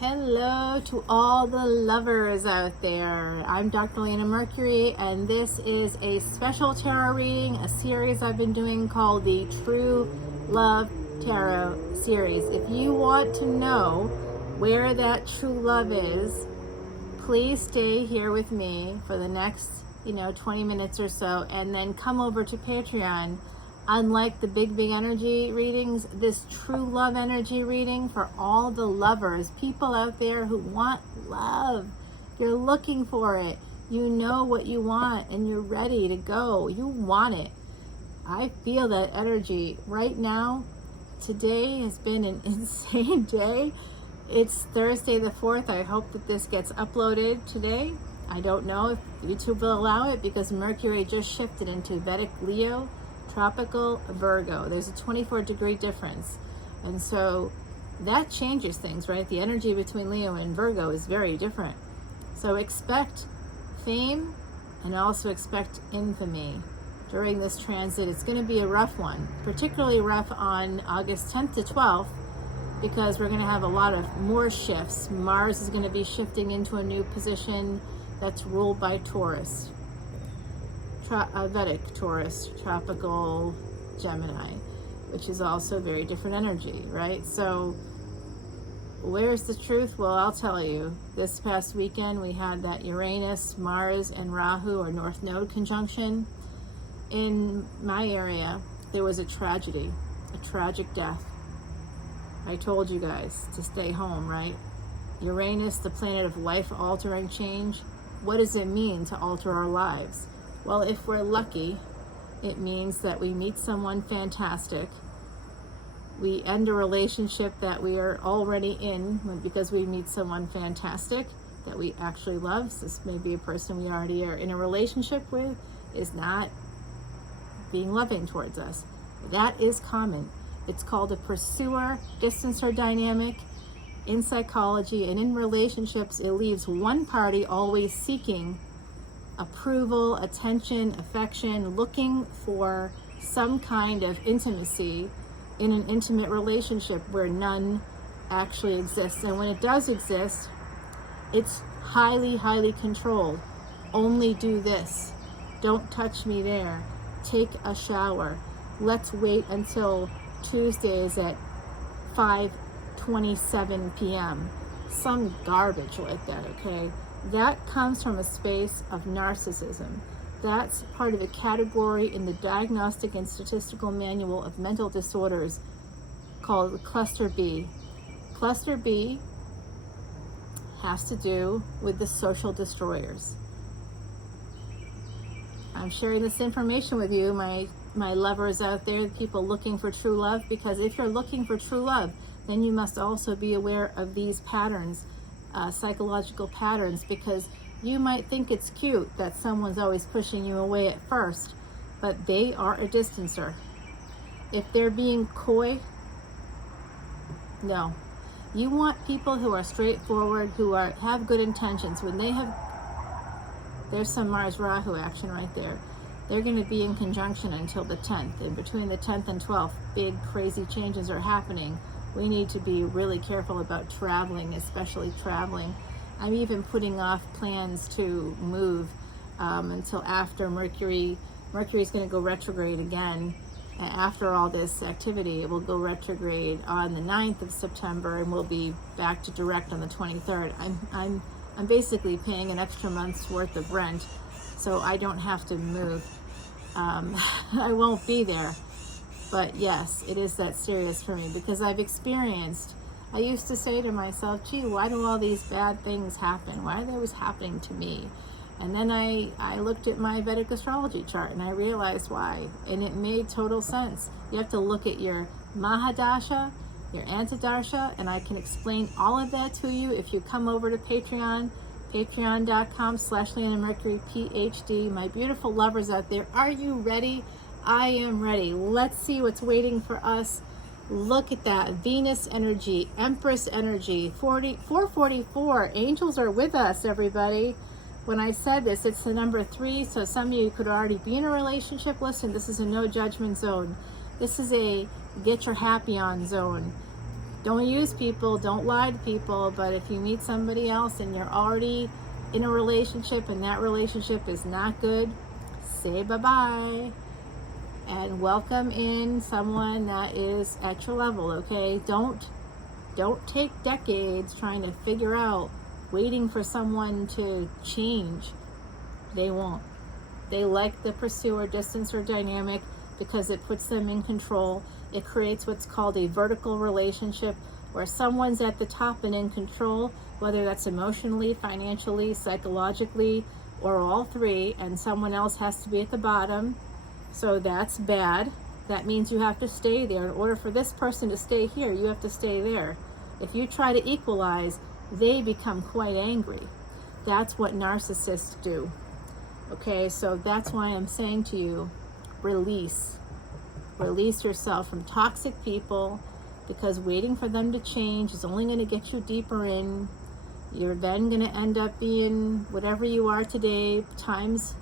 Hello to all the lovers out there. I'm Dr. Leona Mercury, and this is a special tarot reading, a series I've been doing called the True Love Tarot series. If you want to know where that true love is, please stay here with me for the next 20 minutes or so, and then come over to Patreon. Unlike the big energy readings, this true love energy reading for all the lovers, people out there who want love. You're looking for it. You know what you want and you're ready to go. You want it. I feel that energy right now. Today has been an insane day. It's Thursday the 4th. I hope that this gets uploaded today. I don't know if YouTube will allow it because Mercury just shifted into Vedic Leo, tropical Virgo. There's a 24-degree difference, and so that changes things, right? The energy between Leo and Virgo is very different. So expect fame and also expect infamy during this transit. It's going to be a rough one, particularly rough on August 10th to 12th, because we're going to have a lot of more shifts. Mars is going to be shifting into a new position that's ruled by Taurus. Vedic Taurus, tropical Gemini, which is also very different energy, right? So where's the truth? Well, I'll tell you. This past weekend we had that Uranus, Mars, and Rahu, or North Node conjunction. In my area, there was a tragedy, a tragic death. I told you guys to stay home, right? Uranus, the planet of life-altering change. What does it mean to alter our lives? Well, if we're lucky, it means that we meet someone fantastic. We end a relationship that we are already in because we meet someone fantastic that we actually love. So this may be a person we already are in a relationship with is not being loving towards us. That is common. It's called a pursuer-distancer dynamic in psychology, and in relationships, it leaves one party always seeking approval, attention, affection, looking for some kind of intimacy in an intimate relationship where none actually exists. And when it does exist, it's highly controlled. Only do this. Don't touch me there. Take a shower. Let's wait until Tuesdays at 5:27 p.m. Some garbage like that, okay? That comes from a space of narcissism. That's part of a category in the Diagnostic and Statistical Manual of Mental Disorders called Cluster B. Cluster B has to do with the social destroyers. I'm sharing this information with you, my lovers out there, people looking for true love, because if you're looking for true love, then you must also be aware of these patterns, psychological patterns, because you might think it's cute that someone's always pushing you away at first, but they are a distancer. If they're being coy, no. You want people who are straightforward, who have good intentions. When they have, there's some Mars Rahu action right there. They're going to be in conjunction until the 10th, and between the 10th and 12th, big crazy changes are happening. We need to be really careful about traveling, especially traveling. I'm even putting off plans to move until after Mercury's going to go retrograde again. After all this activity, it will go retrograde on the 9th of September, and we'll be back to direct on the 23rd. I'm basically paying an extra month's worth of rent, so I don't have to move. I won't be there. But yes, it is that serious for me because I used to say to myself, gee, why do all these bad things happen? Why are they always happening to me? And then I looked at my Vedic astrology chart and I realized why. And it made total sense. You have to look at your Mahadasha, your Antidarsha, and I can explain all of that to you if you come over to Patreon, patreon.com/leonamercuryphd. My beautiful lovers out there, are you ready? I am ready. Let's see what's waiting for us. Look at that. Venus energy, Empress energy, 444. Angels are with us, everybody. When I said this, it's the number 3, so some of you could already be in a relationship. Listen, this is a no judgment zone. This is a get your happy on zone. Don't use people, don't lie to people, but if you meet somebody else and you're already in a relationship and that relationship is not good, say bye-bye and welcome in someone that is at your level, okay? Don't take decades trying to figure out, waiting for someone to change. They won't. They like the pursuer, distance, or dynamic because it puts them in control. It creates what's called a vertical relationship where someone's at the top and in control, whether that's emotionally, financially, psychologically, or all three, and someone else has to be at the bottom. So that's bad. That means you have to stay there. In order for this person to stay here, you have to stay there. If you try to equalize, they become quite angry. That's what narcissists do. Okay, so that's why I'm saying to you, release. Release yourself from toxic people, because waiting for them to change is only going to get you deeper in. You're then going to end up being whatever you are today, times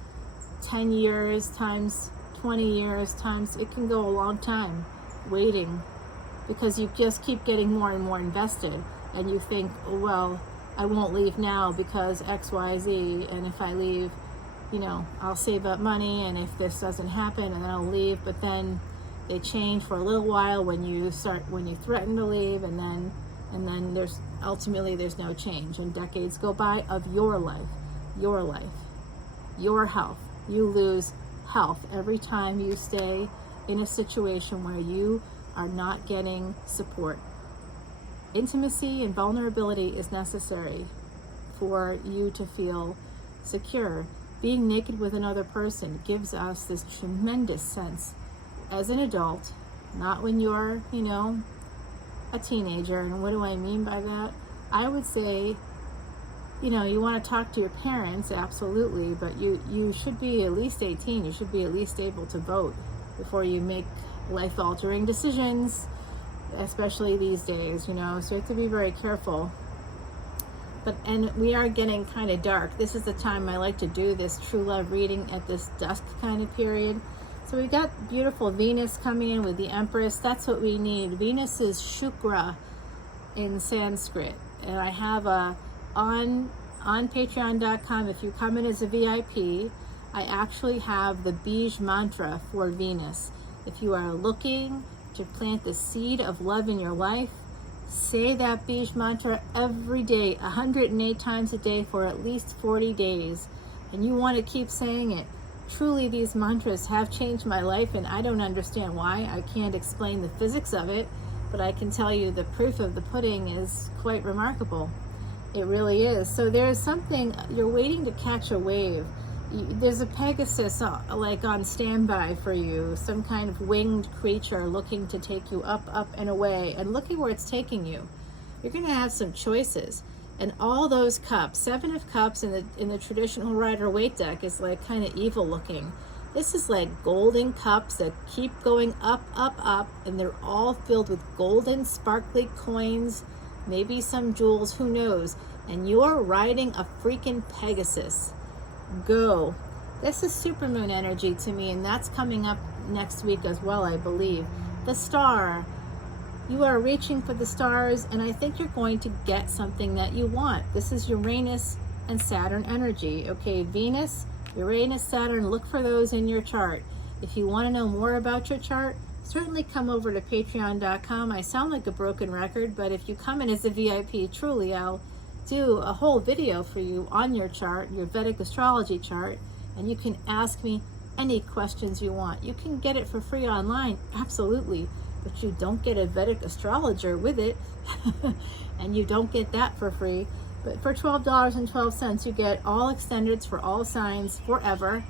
10 years, times 20 years, times, it can go a long time waiting, because you just keep getting more and more invested, and you think, oh, well, I won't leave now because X, Y, Z, and if I leave, you know, I'll save up money, and if this doesn't happen, and then I'll leave. But then they change for a little while when you threaten to leave, and then there's no change, and decades go by of your life, your health. You lose health every time you stay in a situation where you are not getting support. Intimacy and vulnerability is necessary for you to feel secure. Being naked with another person gives us this tremendous sense as an adult, not when you're, you know, a teenager. And what do I mean by that? I would say, you know, you want to talk to your parents, absolutely, but you should be at least 18. You should be at least able to vote before you make life-altering decisions, especially these days, you know, so you have to be very careful. And we are getting kind of dark. This is the time I like to do this true love reading, at this dusk kind of period. So we got beautiful Venus coming in with the Empress. That's what we need. Venus is Shukra in Sanskrit. And I have on patreon.com, if you come in as a VIP, I actually have the Bij mantra for Venus. If you are looking to plant the seed of love in your life, say that Bij mantra every day, 108 times a day for at least 40 days. And you want to keep saying it. Truly, these mantras have changed my life, and I don't understand why. I can't explain the physics of it, but I can tell you the proof of the pudding is quite remarkable. It really is. So there's something, you're waiting to catch a wave. There's a Pegasus like on standby for you, some kind of winged creature looking to take you up, up, and away. And look at where it's taking you. You're going to have some choices. And all those cups, 7 of Cups in the traditional Rider-Waite deck is like kind of evil looking. This is like golden cups that keep going up, up, up, and they're all filled with golden, sparkly coins, maybe some jewels, who knows. And you're riding a freaking Pegasus. Go. This is supermoon energy to me, and that's coming up next week as well, I believe. The star. You are reaching for the stars, and I think you're going to get something that you want. This is Uranus and Saturn energy. Okay, Venus, Uranus, Saturn, look for those in your chart. If you want to know more about your chart, certainly come over to patreon.com. I sound like a broken record, but if you come in as a VIP, truly, I'll do a whole video for you on your chart, your Vedic astrology chart, and you can ask me any questions you want. You can get it for free online, absolutely, but you don't get a Vedic astrologer with it, and you don't get that for free. But for $12.12, you get all extendeds for all signs forever.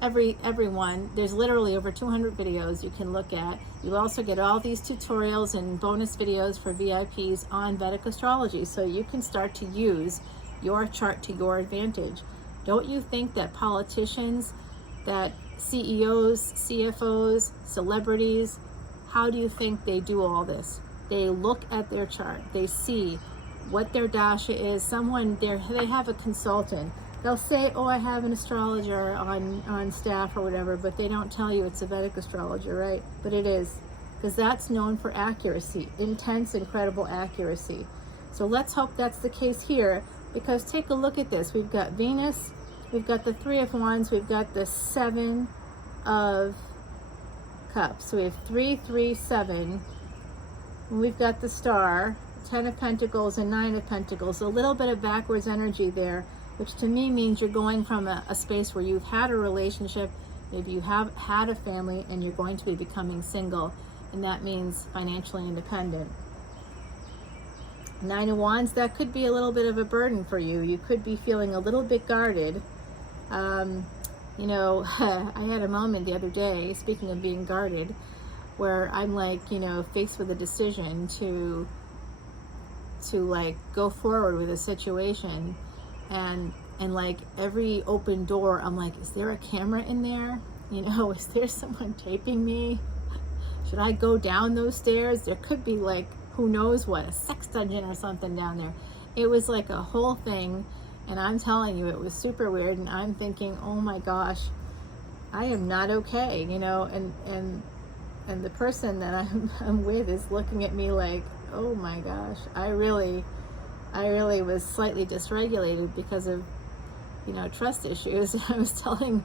Everyone. There's literally over 200 videos you can look at. You also get all these tutorials and bonus videos for VIPs on Vedic astrology, so you can start to use your chart to your advantage. Don't you think that politicians, that CEOs, CFOs, celebrities, how do you think they do all this? They look at their chart. They see what their dasha is. They have a consultant. They'll say, oh, I have an astrologer on staff or whatever, but they don't tell you it's a Vedic astrologer, right? But it is. because that's known for accuracy, intense, incredible accuracy. So let's hope that's the case here, because take a look at this. We've got Venus, we've got the Three of Wands, we've got the Seven of Cups. So we have 3, 3, 7. And we've got the Star, 10 of Pentacles and 9 of Pentacles. A little bit of backwards energy there, which to me means you're going from a space where you've had a relationship, maybe you have had a family, and you're going to be becoming single, and that means financially independent. 9 of Wands, that could be a little bit of a burden for you. You could be feeling a little bit guarded. You know, I had a moment the other day, speaking of being guarded, where I'm like, you know, faced with a decision to like go forward with a situation, and like every open door, I'm like, is there a camera in there? You know, is there someone taping me? Should I go down those stairs? There could be, like, who knows what, a sex dungeon or something down there. It was like a whole thing, and I'm telling you, it was super weird, and I'm thinking, oh my gosh, I am not okay, you know, and the person that I'm with is looking at me like, oh my gosh, I really was slightly dysregulated because of, you know, trust issues. I was telling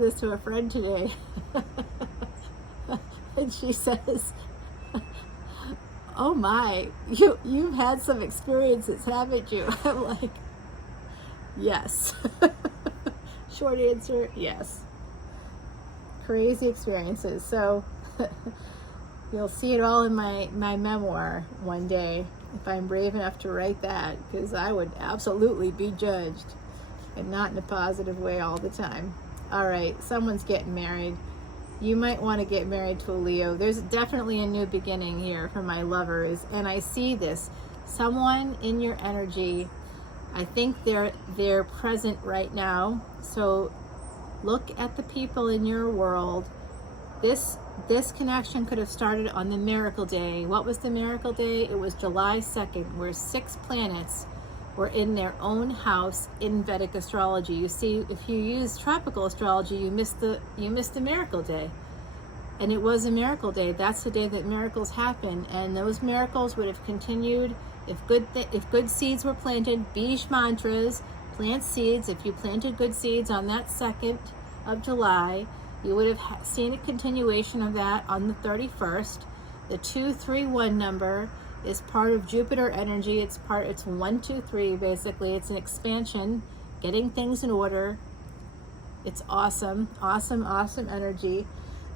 this to a friend today, and she says, oh my, you've had some experiences, haven't you? I'm like, yes. Short answer, yes. Crazy experiences. So you'll see it all in my memoir one day, if I'm brave enough to write that, because I would absolutely be judged, and not in a positive way all the time. All right, someone's getting married. You might want to get married to a Leo. There's definitely a new beginning here for my lovers, and I see this. Someone in your energy, I think they're present right now. So look at the people in your world. This connection could have started on the miracle day. What was the miracle day? It was July 2nd, where 6 planets were in their own house in Vedic astrology. You see, if you use tropical astrology, you missed the miracle day. And it was a miracle day. That's the day that miracles happen, and those miracles would have continued if good seeds were planted. Bij mantras, plant seeds. If you planted good seeds on that 2nd of July, you would have seen a continuation of that on the 31st. The 231 number is part of Jupiter energy. It's 1, 2, 3, basically. It's an expansion, getting things in order. It's awesome, awesome, awesome energy.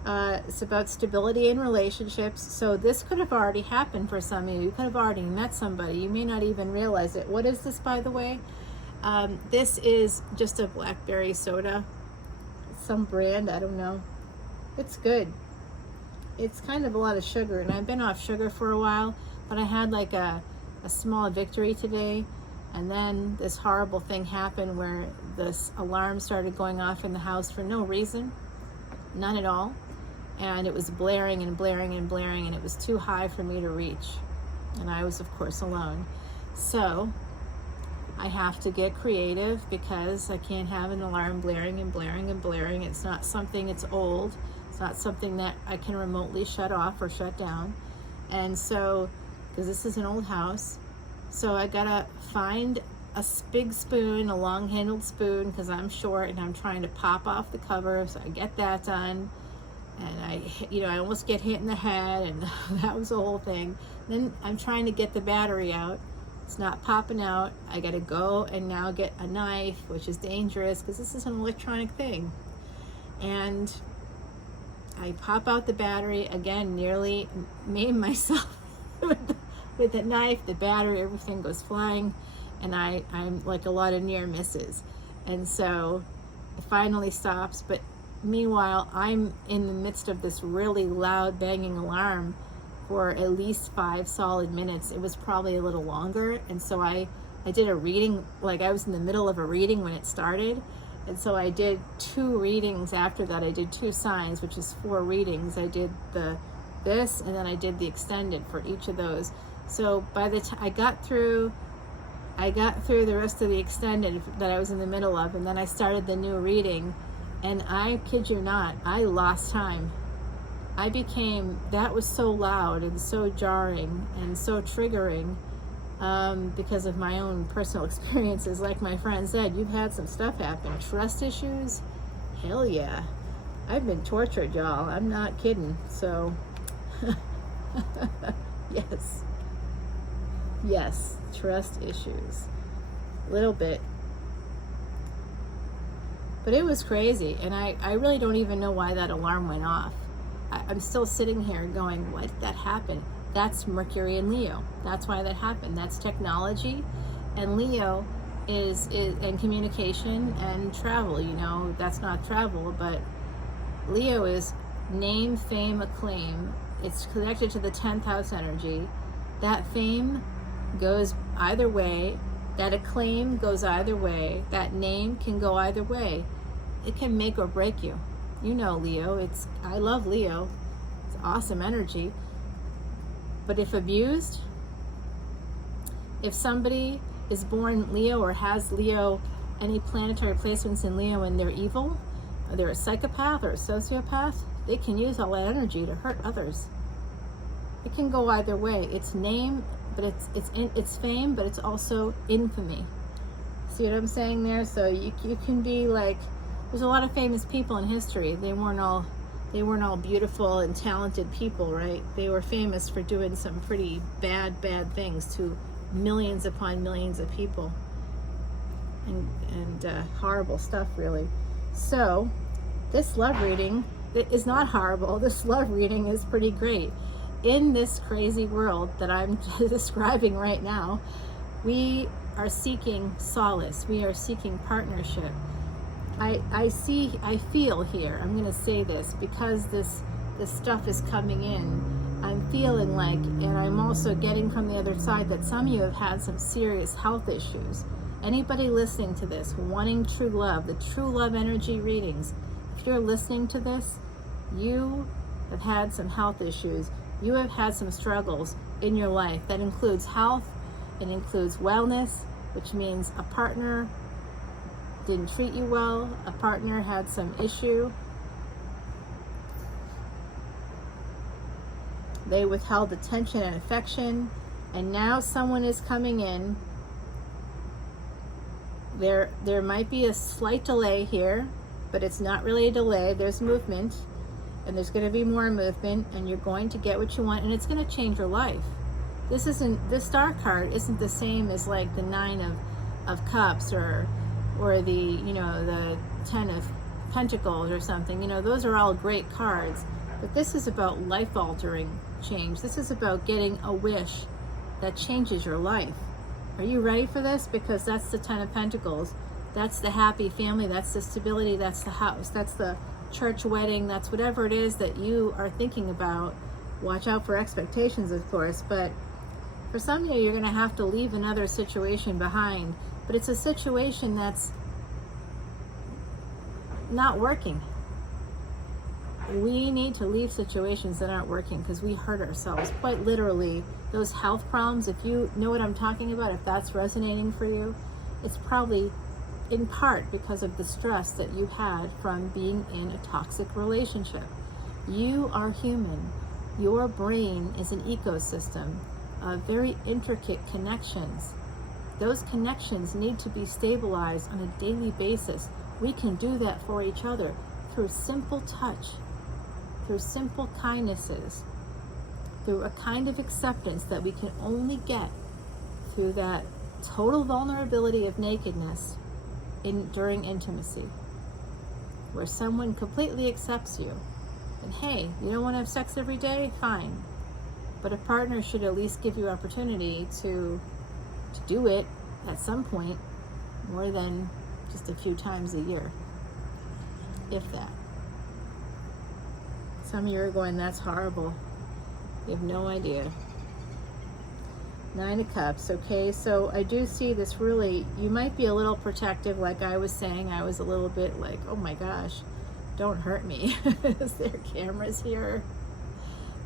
It's about stability in relationships. So this could have already happened for some of you. You could have already met somebody. You may not even realize it. What is this, by the way? This is just a blackberry soda. Some brand, I don't know. It's good. It's kind of a lot of sugar, and I've been off sugar for a while, but I had like a small victory today, and then this horrible thing happened where this alarm started going off in the house for no reason, none at all, and it was blaring and blaring and blaring, and it was too high for me to reach, and I was of course alone. So I have to get creative, because I can't have an alarm blaring and blaring and blaring. It's not something, it's old. It's not something that I can remotely shut off or shut down. And so, because this is an old house, so I gotta find a big spoon, a long-handled spoon, because I'm short and I'm trying to pop off the cover. So I get that done, and I almost get hit in the head, and that was the whole thing. Then I'm trying to get the battery out. It's not popping out. I gotta go and now get a knife, which is dangerous because this is an electronic thing. And I pop out the battery again, nearly maim myself with the knife, the battery, everything goes flying, and I'm like a lot of near misses. And so it finally stops, but meanwhile I'm in the midst of this really loud banging alarm for at least 5 solid minutes. It was probably a little longer. And so I did a reading, like I was in the middle of a reading when it started. And so I did 2 readings after that. I did 2 signs, which is 4 readings. I did this, and then I did the extended for each of those. So by the time I got through the rest of the extended that I was in the middle of, and then I started the new reading, and I kid you not, I lost time. that was so loud and so jarring and so triggering, because of my own personal experiences. Like my friend said, you've had some stuff happen. Trust issues? Hell yeah. I've been tortured, y'all. I'm not kidding. So, yes, trust issues. A little bit. But it was crazy, and I really don't even know why that alarm went off. I'm still sitting here going, why did that happen? That's Mercury and Leo. That's why that happened. That's technology, and Leo is and communication and travel. You know, that's not travel, but Leo is name, fame, acclaim. It's connected to the 10th house energy. That fame goes either way. That acclaim goes either way. That name can go either way. It can make or break you. You know Leo. I love Leo. It's awesome energy. But if abused, if somebody is born Leo or has Leo, any planetary placements in Leo, and they're evil, or they're a psychopath or a sociopath, they can use all that energy to hurt others. It can go either way. It's name, but it's fame, but it's also infamy. See what I'm saying there? So you can be like, there's a lot of famous people in history. They weren't all beautiful and talented people, right? They were famous for doing some pretty bad things to millions upon millions of people, and horrible stuff, really. So this love reading is not horrible. This love reading is pretty great. In this crazy world that I'm describing right now, we are seeking solace. We are seeking partnership. I feel here, I'm going to say this, because this stuff is coming in, I'm feeling like, and I'm also getting from the other side, that some of you have had some serious health issues. Anybody listening to this, wanting true love, the true love energy readings, if you're listening to this, you have had some health issues. You have had some struggles in your life. That includes health, it includes wellness, which means a partner didn't treat you well, a partner had some issue, they withheld attention and affection, and now someone is coming in. There might be a slight delay here, but it's not really a delay. There's movement, and there's going to be more movement, and you're going to get what you want, and it's going to change your life. This star card isn't the same as like the 9 of Cups or the, the 10 of Pentacles or something. Those are all great cards, but this is about life-altering change. This is about getting a wish that changes your life. Are you ready for this? Because that's the 10 of Pentacles. That's the happy family. That's the stability. That's the house. That's the church wedding. That's whatever it is that you are thinking about. Watch out for expectations, of course, but for some of you, you're going to have to leave another situation behind, but it's a situation that's not working. We need to leave situations that aren't working because we hurt ourselves, quite literally. Those health problems, if you know what I'm talking about, if that's resonating for you, it's probably in part because of the stress that you had from being in a toxic relationship. You are human. Your brain is an ecosystem of very intricate connections. Those connections need to be stabilized on a daily basis. We can do that for each other through simple touch, through simple kindnesses, through a kind of acceptance that we can only get through that total vulnerability of nakedness during intimacy, where someone completely accepts you. And hey, you don't want to have sex every day? Fine. But a partner should at least give you opportunity to do it at some point, more than just a few times a year, if that. Some of you are going, that's horrible. You have no idea. 9 of Cups, okay? So I do see this really, you might be a little protective, like I was saying. I was a little bit like, oh my gosh, don't hurt me. Is there cameras here?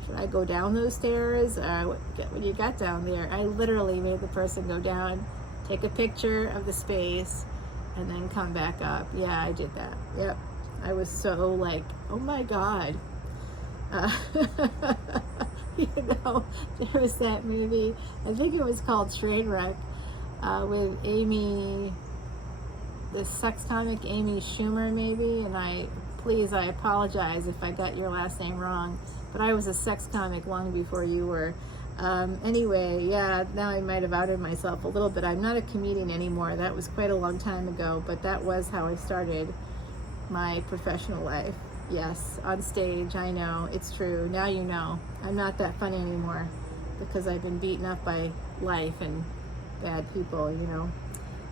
Should I go down those stairs? What do you got down there? I literally made the person go down, take a picture of the space, and then come back up. Yeah, I did that. Yep. I was so like, oh my God. You know, there was that movie, I think it was called Trainwreck, with Amy, the sex comic Amy Schumer maybe, and I apologize if I got your last name wrong, but I was a sex comic long before you were. Anyway, yeah, now I might have outed myself a little bit. I'm not a comedian anymore. That was quite a long time ago, but that was how I started my professional life. Yes, on stage, I know, it's true. Now you know. I'm not that funny anymore because I've been beaten up by life and bad people, you know.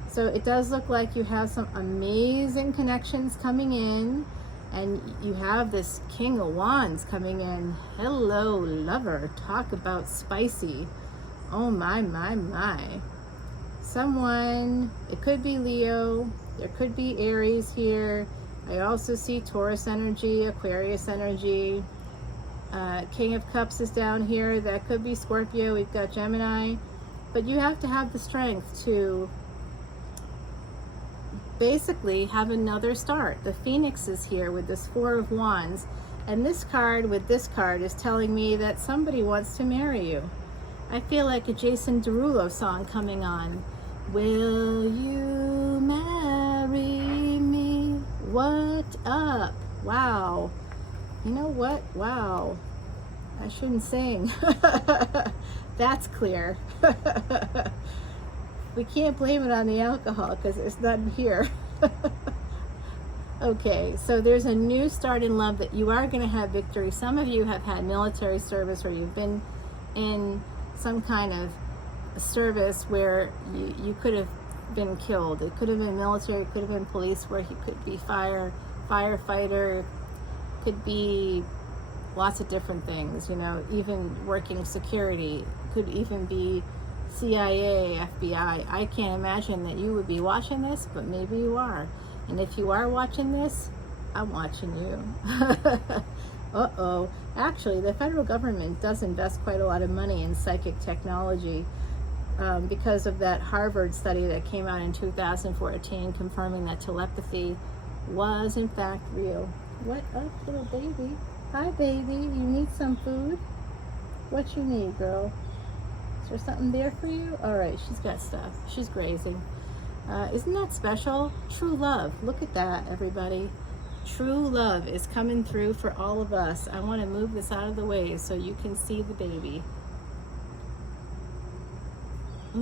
So it does look like you have some amazing connections coming in, and you have this King of Wands coming in. Hello, lover. Talk about spicy. Oh my, my, my. Someone, it could be Leo, there could be Aries here. I also see Taurus energy, Aquarius energy. King of Cups is down here. That could be Scorpio. We've got Gemini. But you have to have the strength to basically have another start. The Phoenix is here with this Four of Wands. And this card with this card is telling me that somebody wants to marry you. I feel like a Jason Derulo song coming on. Will you marry me? What up? Wow. You know what? Wow. I shouldn't sing. That's clear. We can't blame it on the alcohol because there's none here. Okay, so there's a new start in love that you are going to have victory. Some of you have had military service, or you've been in some kind of service where you could have been killed. It could have been military, it could have been police, where he could be firefighter, could be lots of different things, you know, even working security, could even be CIA, FBI. I can't imagine that you would be watching this, but maybe you are. And if you are watching this, I'm watching you. Uh-oh. Actually, the federal government does invest quite a lot of money in psychic technology because of that Harvard study that came out in 2014 confirming that telepathy was in fact real. What up, little baby? Hi, baby. You need some food? What you need, girl? Is there something there for you? All right, she's got stuff. She's grazing. Isn't that special? True love. Look at that, everybody. True love is coming through for all of us. I want to move this out of the way so you can see the baby. I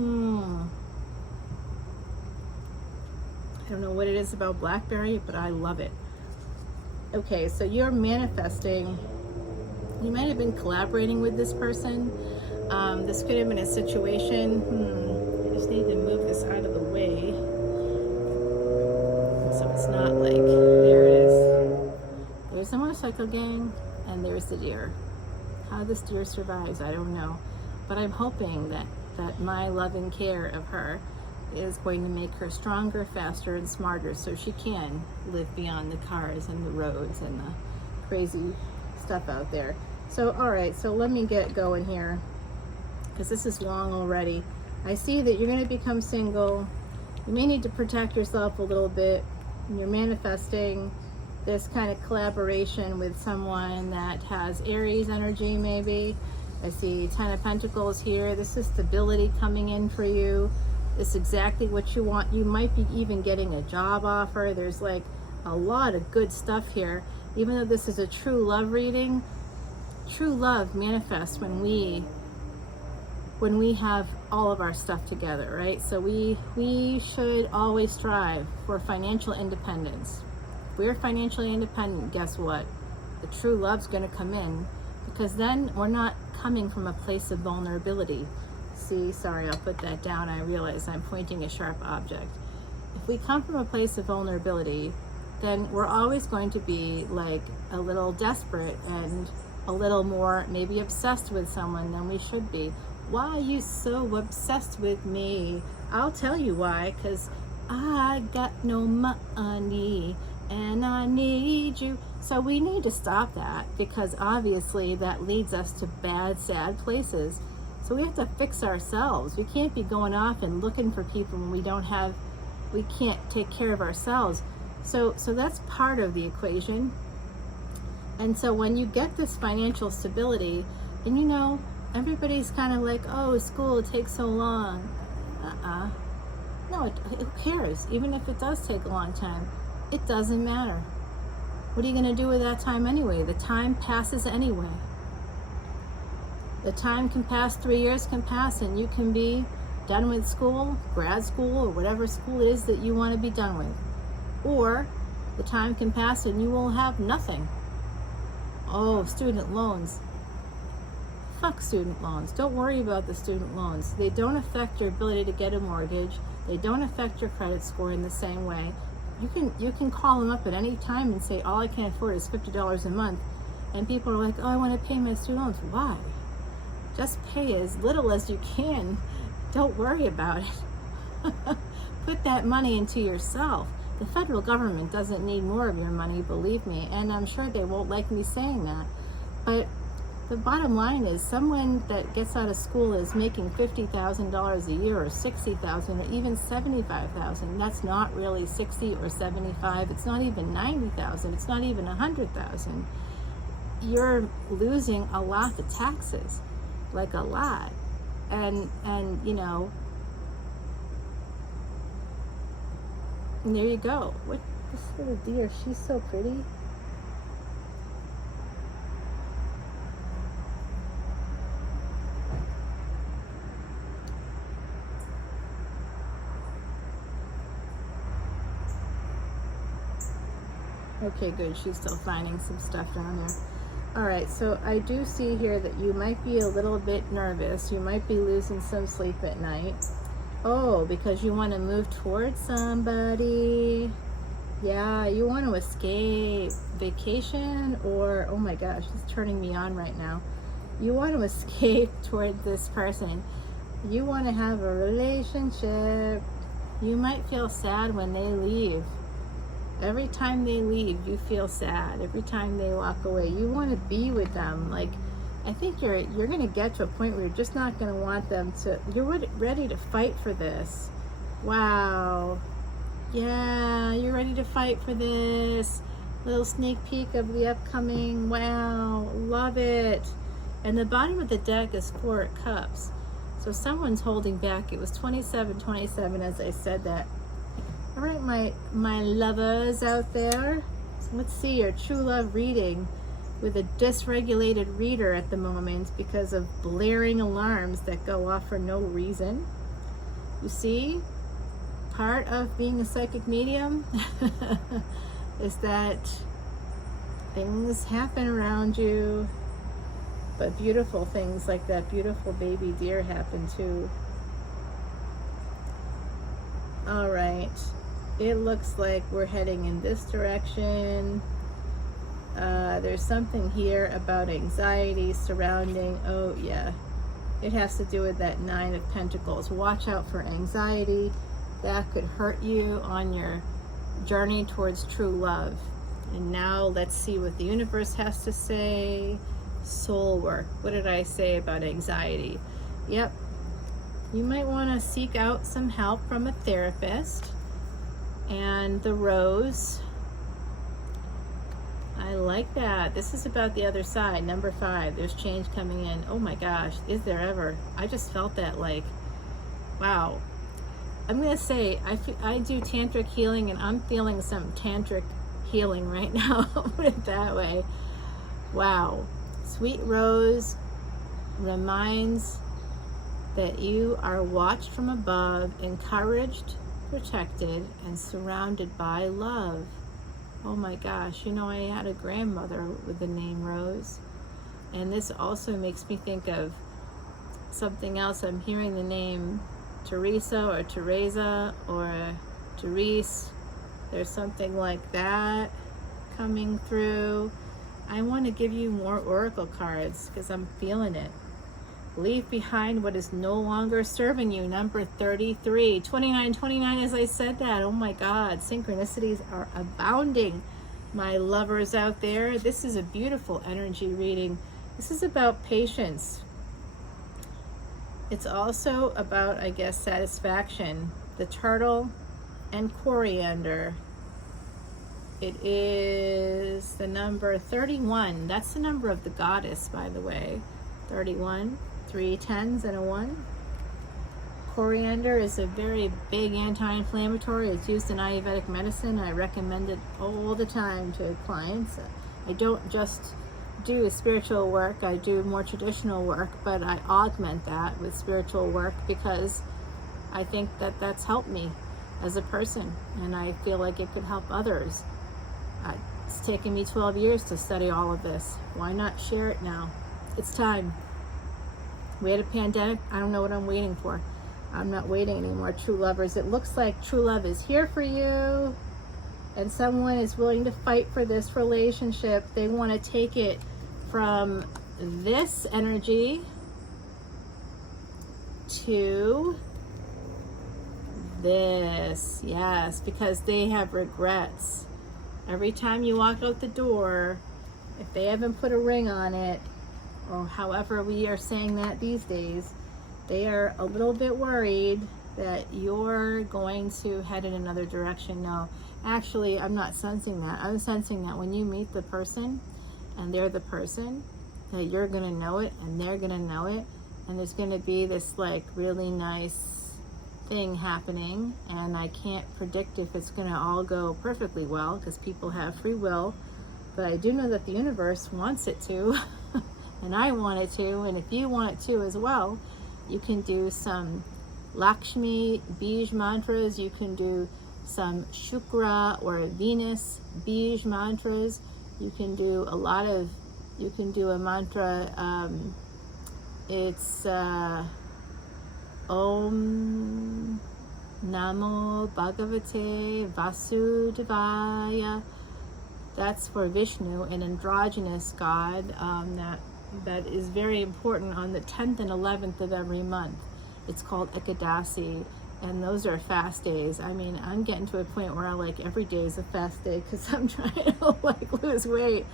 don't know what it is about Blackberry, but I love it. Okay, so you're manifesting. You might have been collaborating with this person. This could have been a situation. I just need to move this out of the way so it's not like, there it is. There's the motorcycle gang, and there's the deer. How this deer survives, I don't know. But I'm hoping that my loving care of her is going to make her stronger, faster, and smarter so she can live beyond the cars and the roads and the crazy stuff out there. So, all right, so let me get going here because this is long already. I see that you're going to become single. You may need to protect yourself a little bit. And you're manifesting this kind of collaboration with someone that has Aries energy, maybe. I see 10 of Pentacles here. This is stability coming in for you. This is exactly what you want. You might be even getting a job offer. There's like a lot of good stuff here. Even though this is a true love reading, true love manifests when we have all of our stuff together, right? So we should always strive for financial independence. If we're financially independent, guess what? The true love's going to come in, because then we're not coming from a place of vulnerability. See, sorry, I'll put that down. I realize I'm pointing a sharp object. If we come from a place of vulnerability, then we're always going to be like a little desperate and a little more maybe obsessed with someone than we should be. Why are you so obsessed with me? I'll tell you why, because I got no money and I need you. So we need to stop that, because obviously that leads us to bad, sad places. So we have to fix ourselves. We can't be going off and looking for people when we can't take care of ourselves. So that's part of the equation. And so when you get this financial stability, and you know, everybody's kind of like, oh, school takes so long. No, who cares? Even if it does take a long time, it doesn't matter. What are you going to do with that time anyway? The time passes anyway. The time can pass, 3 years can pass, and you can be done with school, grad school, or whatever school it is that you want to be done with. Or the time can pass and you will have nothing. Oh, student loans. Fuck student loans. Don't worry about the student loans. They don't affect your ability to get a mortgage. They don't affect your credit score in the same way. You can call them up at any time and say, all I can afford is $50 a month. And people are like, oh, I want to pay my student loans. Why? Just pay as little as you can. Don't worry about it. Put that money into yourself. The federal government doesn't need more of your money, believe me. And I'm sure they won't like me saying that. But the bottom line is, someone that gets out of school is making $50,000 a year, or $60,000, or even $75,000. That's not really 60 or 75. It's not even 90,000. It's not even 100,000. You're losing a lot to taxes, like a lot. And you know, and there you go. What, this little deer? She's so pretty. Okay, good. She's still finding some stuff down there. All right, so I do see here that you might be a little bit nervous. You might be losing some sleep at night. Oh, because you want to move towards somebody. Yeah, you want to escape vacation, or, oh my gosh, it's turning me on right now. You want to escape toward this person. You want to have a relationship. You might feel sad when they leave. Every time they leave, you feel sad. Every time they walk away, you want to be with them. Like, I think you're going to get to a point where you're just not going to want them to. You're ready to fight for this. Wow. Yeah, you're ready to fight for this. Little sneak peek of the upcoming. Wow, love it. And the bottom of the deck is 4 cups. So someone's holding back. It was 27 as I said that. All right, my lovers out there, let's see your true love reading with a dysregulated reader at the moment because of blaring alarms that go off for no reason. You see, part of being a psychic medium is that things happen around you, but beautiful things like that beautiful baby deer happen too. All right. It looks like we're heading in this direction. There's something here about anxiety surrounding, oh yeah, it has to do with that 9 of Pentacles. Watch out for anxiety. That could hurt you on your journey towards true love. And now let's see what the universe has to say. Soul work. What did I say about anxiety? Yep. You might want to seek out some help from a therapist. And the rose, I like that. This is about the other side, number 5. There's change coming in. Oh my gosh, is there ever? I just felt that, like, wow. I'm gonna say I do tantric healing, and I'm feeling some tantric healing right now. Put it that way. Wow. Sweet rose reminds that you are watched from above, encouraged, protected, and surrounded by love. Oh my gosh, you know, I had a grandmother with the name Rose, and this also makes me think of something else. I'm hearing the name Teresa or Teresa or Therese. There's something like that coming through. I want to give you more oracle cards because I'm feeling it. Leave behind what is no longer serving you. Number 33. 29, as I said that. Oh my God. Synchronicities are abounding. My lovers out there. This is a beautiful energy reading. This is about patience. It's also about, I guess, satisfaction. The turtle and coriander. It is the number 31. That's the number of the goddess, by the way. 31, 3 10s and a 1. Coriander is a very big anti-inflammatory. It's used in Ayurvedic medicine. I recommend it all the time to clients. I don't just do spiritual work, I do more traditional work, but I augment that with spiritual work because I think that that's helped me as a person, and I feel like it could help others. It's taken me 12 years to study all of this. Why not share it now? It's time. We had a pandemic. I don't know what I'm waiting for. I'm not waiting anymore, true lovers. It looks like true love is here for you, and someone is willing to fight for this relationship. They want to take it from this energy to this. Yes, because they have regrets. Every time you walk out the door, if they haven't put a ring on it, or however we are saying that these days, they are a little bit worried that you're going to head in another direction. No, actually, I'm not sensing that. I'm sensing that when you meet the person and they're the person, that you're going to know it and they're going to know it. And there's going to be this like really nice thing happening. And I can't predict if it's going to all go perfectly well because people have free will. But I do know that the universe wants it to. And I want it to. And if you want it to as well, you can do some Lakshmi Bij mantras. You can do some Shukra or Venus Bij mantras. You can do a lot of, you can do a mantra. It's Om Namo Bhagavate Vasudevaya. That's for Vishnu, an androgynous god that is very important on the 10th and 11th of every month. It's called Ekadasi, and those are fast days. I mean, I'm getting to a point where I like every day is a fast day because I'm trying to like lose weight,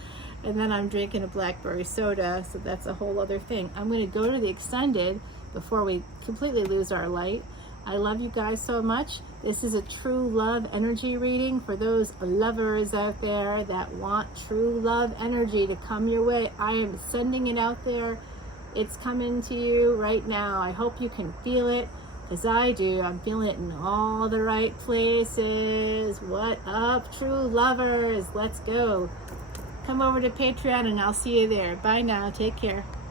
and then I'm drinking a blackberry soda, so that's a whole other thing. I'm going to go to the extended before we completely lose our light. I love you guys so much. This is a true love energy reading for those lovers out there that want true love energy to come your way. I am sending it out there. It's coming to you right now. I hope you can feel it, as I do. I'm feeling it in all the right places. What up, true lovers? Let's go. Come over to Patreon and I'll see you there. Bye now. Take care.